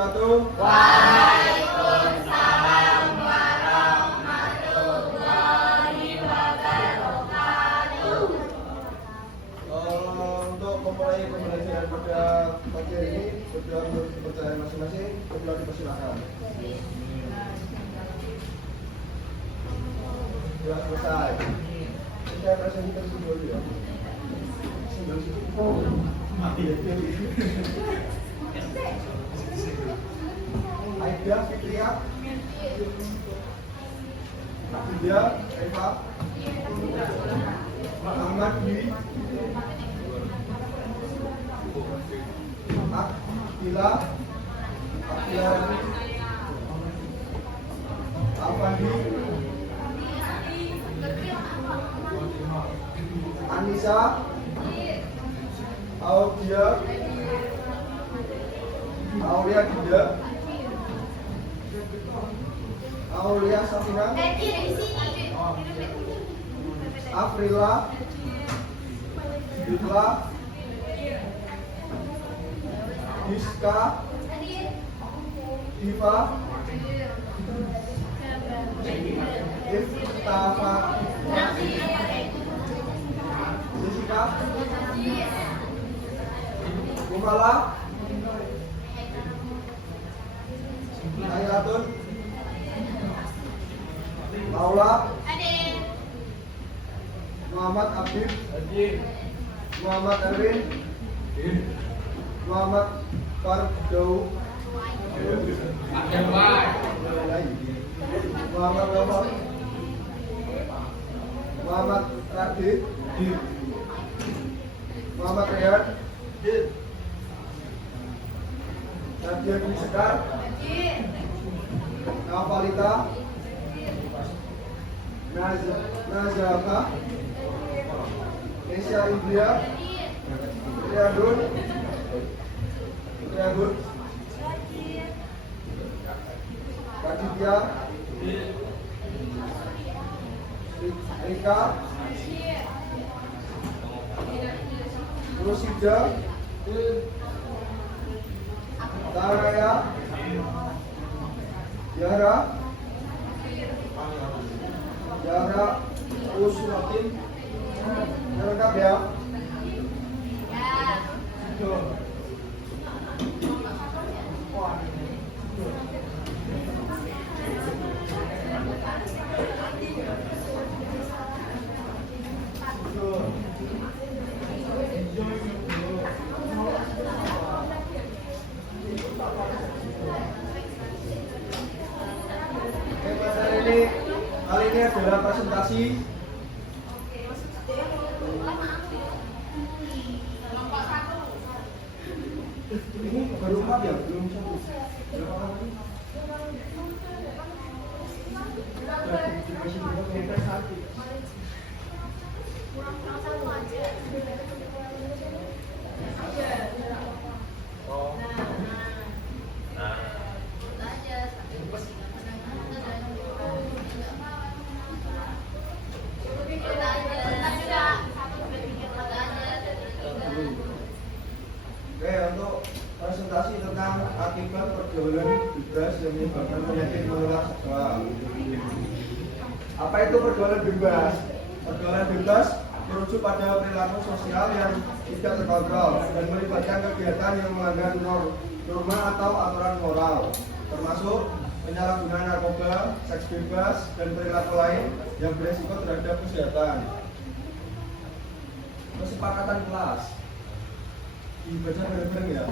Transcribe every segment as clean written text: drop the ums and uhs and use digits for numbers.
wabarakatuh. Waalaikumsalam warahmatullahi wabarakatuh. Untuk memulai pembelajaran pada pagi hari ini, sudah menurut kepercayaan masing-masing, sudah dipersilakan. Sudah selesai. Saya presentasi dulu ya. Mati ya. Aida, Fitria, Nadia, Eva, Muhammad, Dwi, Akila, Afandi, Anissa, Audia, Aulia Dida, Aulia Safina, Afrila, Dikla, Diska, Diva, Iftafa, Jessica, Gumala, Ayatun, Maula, Muhammad Abid, Muhammad Erwin, Muhammad Fardau, Muhammad Rahman, Muhammad Radit, Muhammad Riyad, Nadia Dwi Sekar, Nafalita, Nazaka, Nesya India, Triadun, Kaditya, Rika, Rosida, Taraya, Yara, Usulatin, yang lengkap ya. Kali ini adalah presentasi. Ini baru 4 ya, belum 1. Oke, untuk presentasi tentang akibat pergaulan bebas yang menyebabkan penyakit menular seksual. Apa itu pergaulan bebas? Pergaulan bebas merujuk pada perilaku sosial yang tidak terkontrol dan melibatkan kegiatan yang melanggar norma atau aturan moral, termasuk penyalahgunaan narkoba, seks bebas, dan perilaku lain yang beresiko terhadap kesehatan. Kesepakatan kelas dibaca bareng-bareng ya.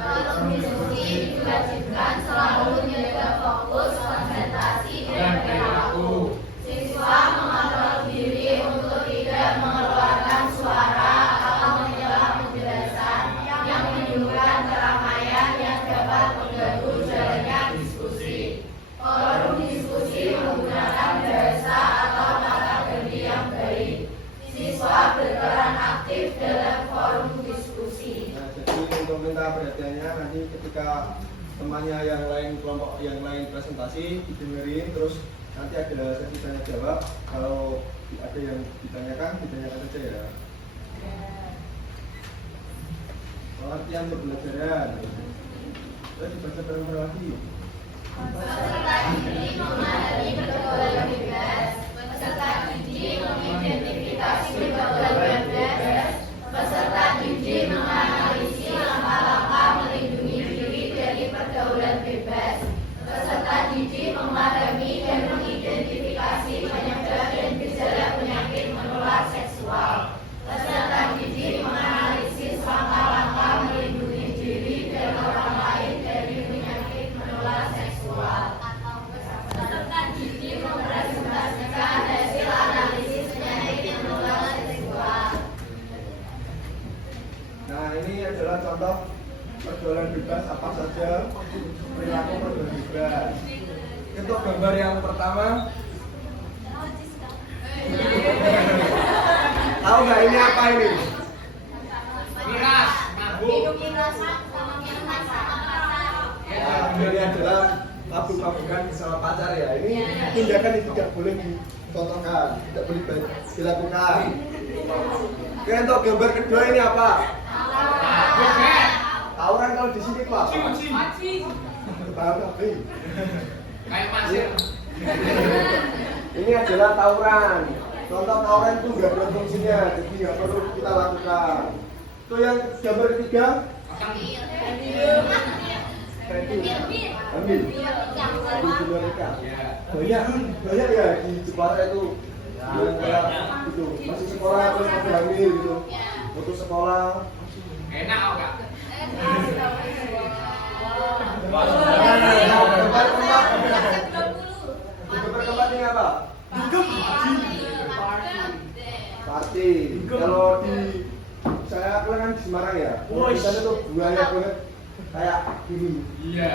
Dalam diskusi diwajibkan selalu menjaga fokus, konsentrasi, dan perilaku. Siswa mengontrol diri untuk tidak mengeluarkan suara atau menyelah penjelasan yang menimbulkan keramaian yang dapat mengganggu jalannya diskusi. Forum diskusi menggunakan bahasa atau kata ganti yang baik. Siswa berperan aktif dalam forum diskusi. Nah, jadi untuk minta perhatiannya nanti ketika temannya yang lain, kelompok yang lain presentasi didengerin, terus nanti ada sesi tanya jawab. Kalau ada yang ditanyakan saja ya. Pengertian pembelajaran. Terus dibaca bareng lagi. Peserta didik memahami pergaulan bebas. Peserta didik mengidentifikasi pergaulan bebas. Peserta didik menganalisis langkah-langkah melindungi diri dari pergaulan bebas. Peserta didik memahami dan mengidentifikasi penyebab dan gejala penyakit menular seksual. Peserta didik menganalisis langkah-langkah melindungi diri dan orang lain dari penyakit menular seksual. Peserta didik mempresentasikan hasil analisis penyakit menular seksual. Nah, ini adalah contoh pergaulan bebas apa saja, perilaku pergaulan bebas. Untuk gambar yang pertama, tahu nggak ini apa ini? Miras, mabuk. Nah, ini adalah mabuk-mabukan bersama pacar ya. Ini tindakan yang tidak boleh dicontohkan, tidak boleh dilakukan. Oke, untuk gambar kedua ini apa? Tawuran kalau di sini Pak. Tapi Kayak pasir. ini adalah tawuran. Contoh tawuran itu nggak ada fungsinya, jadi nggak perlu kita lakukan. Itu yang gambar ketiga. Ambil. Di mereka. Banyak ya di Jepara itu. Yang kayak gitu. Masih sekolah terus mau hamil gitu. Putus sekolah. Enak enggak? Gambar keempat ini apa? Party. Kalau di saya kan di Semarang ya. Di sana tuh buaya banget kayak gini. Iya.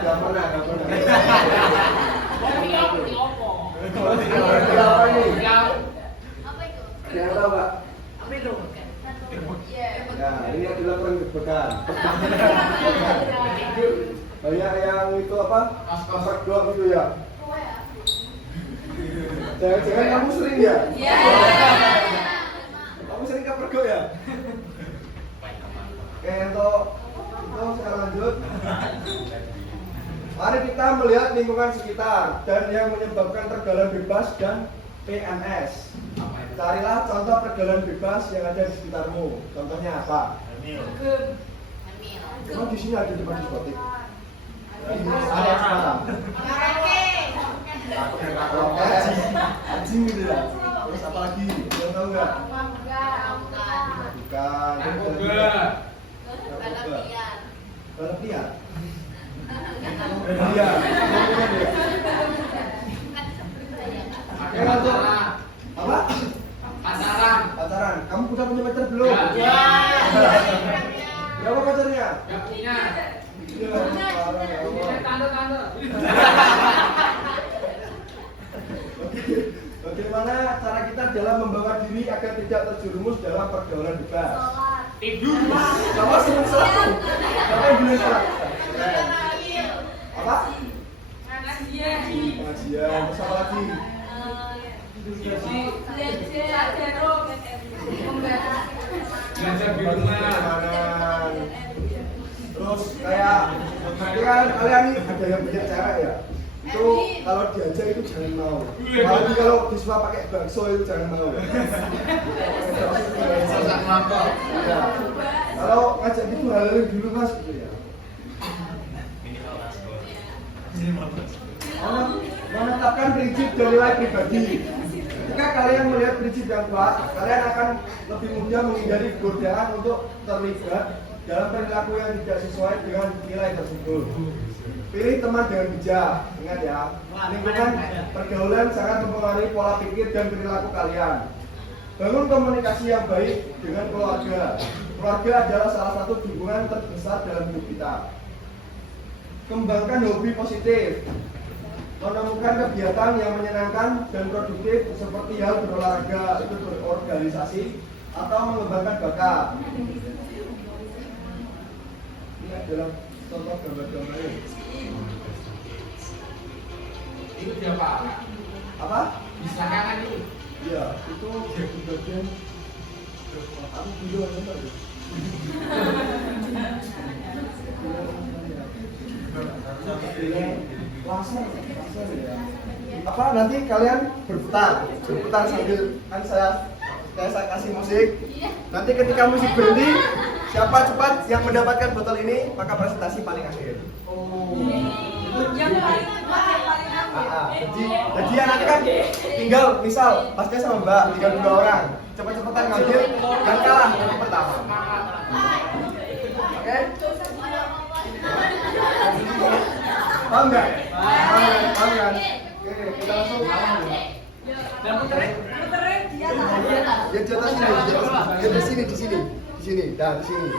Gak pernah. Apa Apa ini? Yang Ada yang tahu Pak? Nah, ini adalah penggebekan. Banyak yang itu apa? Masak doang gitu ya. Jangan kamu sering ya? Kamu sering kepergok ya? Oke, untuk itu sekarang lanjut. Mari kita melihat lingkungan sekitar dan yang menyebabkan pergaulan bebas dan PNS. Carilah contoh pergaulan bebas yang ada di sekitarmu. Contohnya apa? Emang di sini ada tempat diskotik? Ada apa? Anjing gitu ya. Terus apa lagi? Yang tahu nggak? Bukan. Balap liar. Iya. Apa? Pacaran. Kamu udah punya pacar belum? Ya. Berapa pacarnya? Gak punya. Iya, parah ya Allah. Tante. Bagaimana cara kita dalam membawa diri agar tidak terjerumus dalam pergaulan bebas? Tidur. Kamu senang sholat? Siapa yang bilang sholat? Apa? Pengajian. Terus apa lagi? Belajar di rumah. Terus kayak kalian ini ada yang punya cewek ya? Itu kalau diajak itu jangan mau. Apalagi kalau disuap pakai bakso itu jangan mau. Masak mangkok. Ya. Kalau ngajak itu halalin dulu mas gitu ya. Menetapkan prinsip dan nilai pribadi. Ketika kalian melihat prinsip yang kuat, kalian akan lebih mudah menghindari godaan untuk terlibat dalam perilaku yang tidak sesuai dengan nilai tersebut. Pilih teman dengan bijak. Ingat ya, lingkungan pergaulan sangat mempengaruhi pola pikir dan perilaku kalian. Bangun komunikasi yang baik dengan keluarga. Keluarga adalah salah satu dukungan terbesar dalam hidup kita. Kembangkan hobi positif. Menemukan kegiatan yang menyenangkan dan produktif seperti hal berolahraga, ikut berorganisasi, atau mengembangkan bakat. Ini adalah contoh gambar-gambar ini. Itu dia Pak. Apa? Bisa kan itu? Iya, itu di bagian aku video aja tadi. laser ya. Apa nanti kalian berputar sambil kan saya kasih musik. Nanti ketika musik berhenti, siapa cepat yang mendapatkan botol ini maka presentasi paling akhir. Jadi ya nanti kan tinggal misal Mas Des sama Mbak tinggal 2 orang, cepat-cepatan ngambil yang kalah yang pertama. Oke? Paham nggak? Paham kan? Oke, kita langsung. Ya di atas sini, di sini, di sini, dah di sini.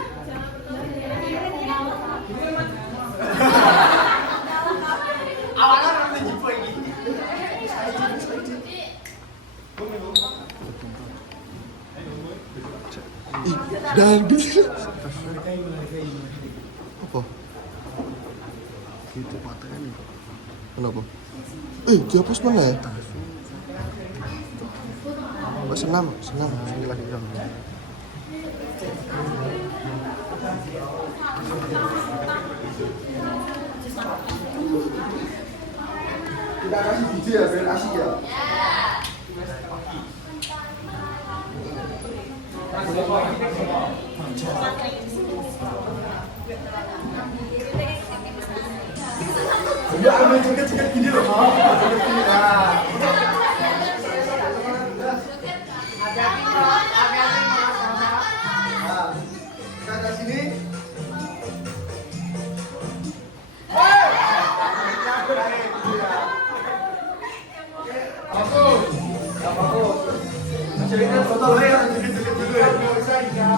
Awalnya orang menjipo ini. Dan gitu. Apa? Gitu matanya nih. Kenapa? Dihapus mana ya? Oh, senam. Ini lagi dong. Kita kasih video ya, biar asik ya. Ya ambil joget-joget gini loh. Joget gini. Nah. Nah, kita sini. Cerita botol ya, joget-joget dulu ya. Enggak bisa ya.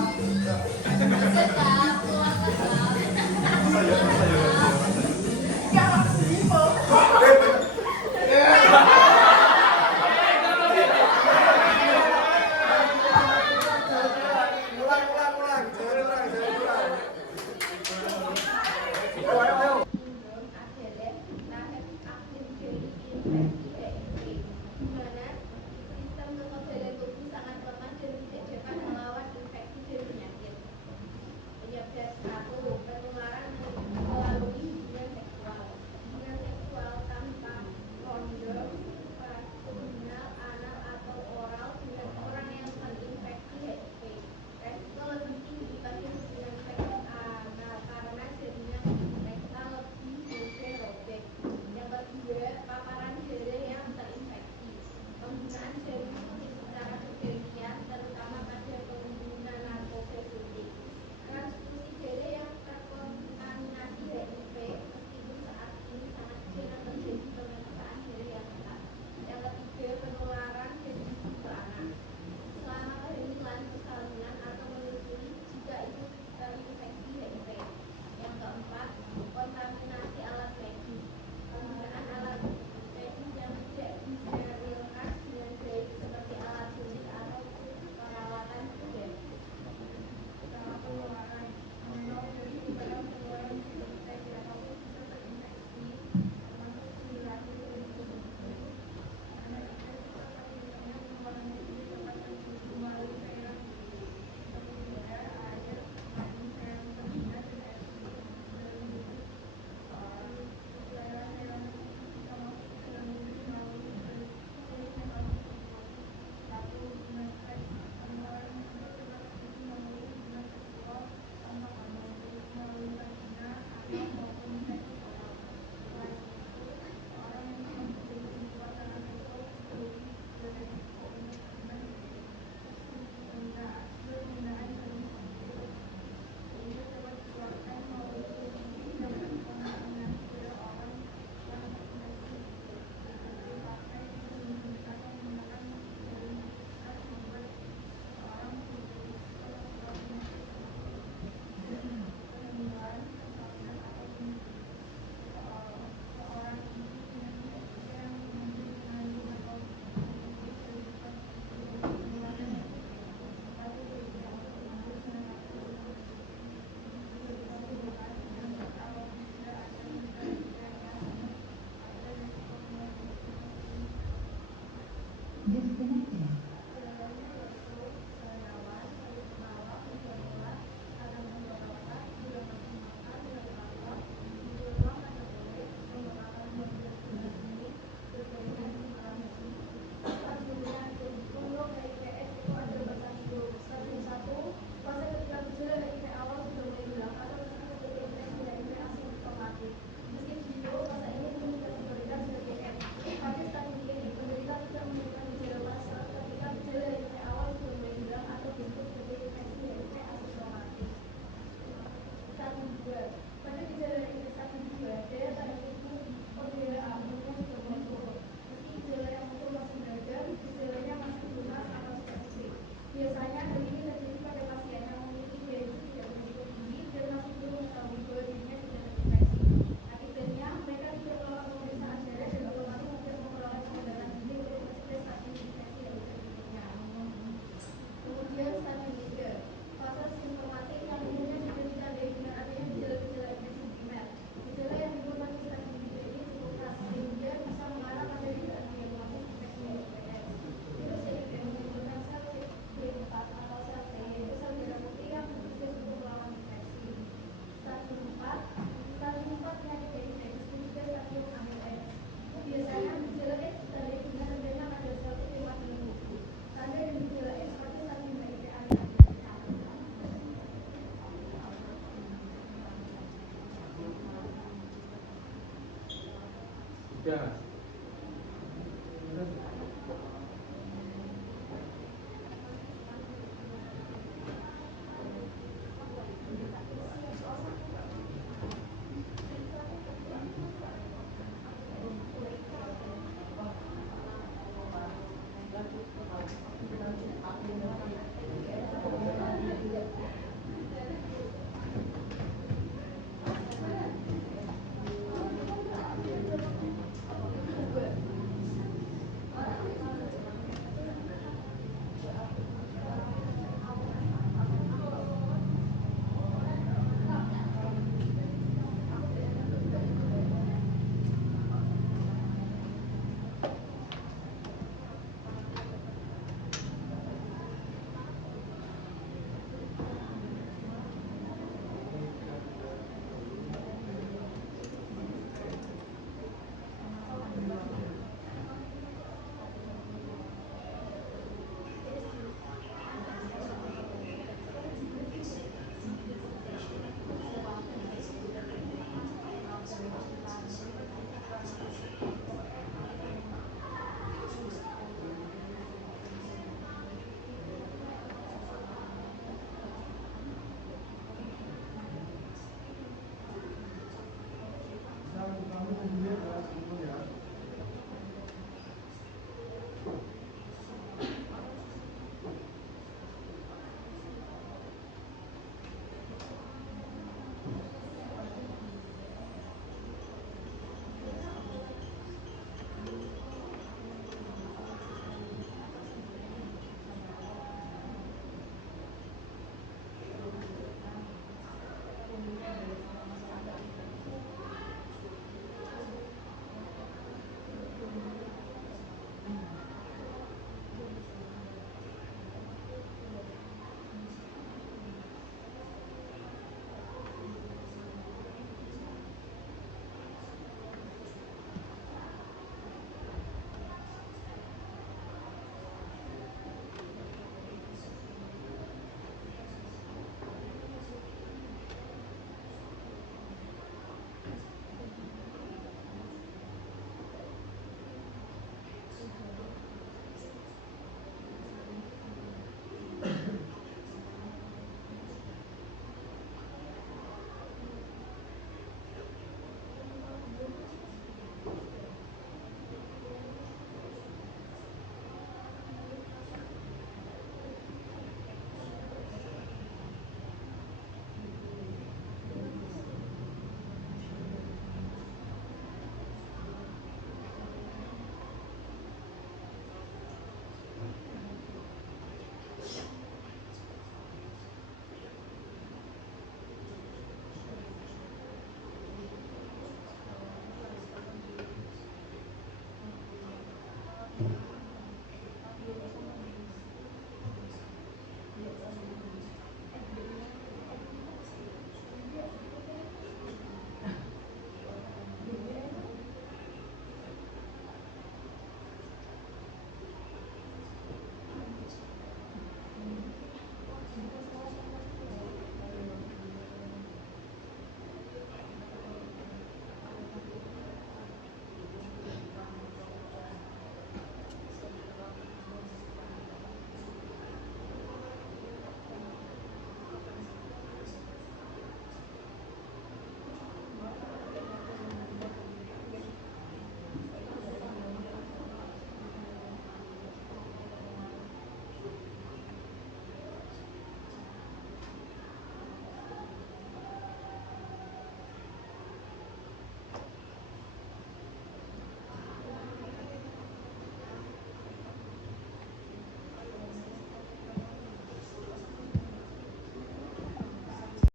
Sudah.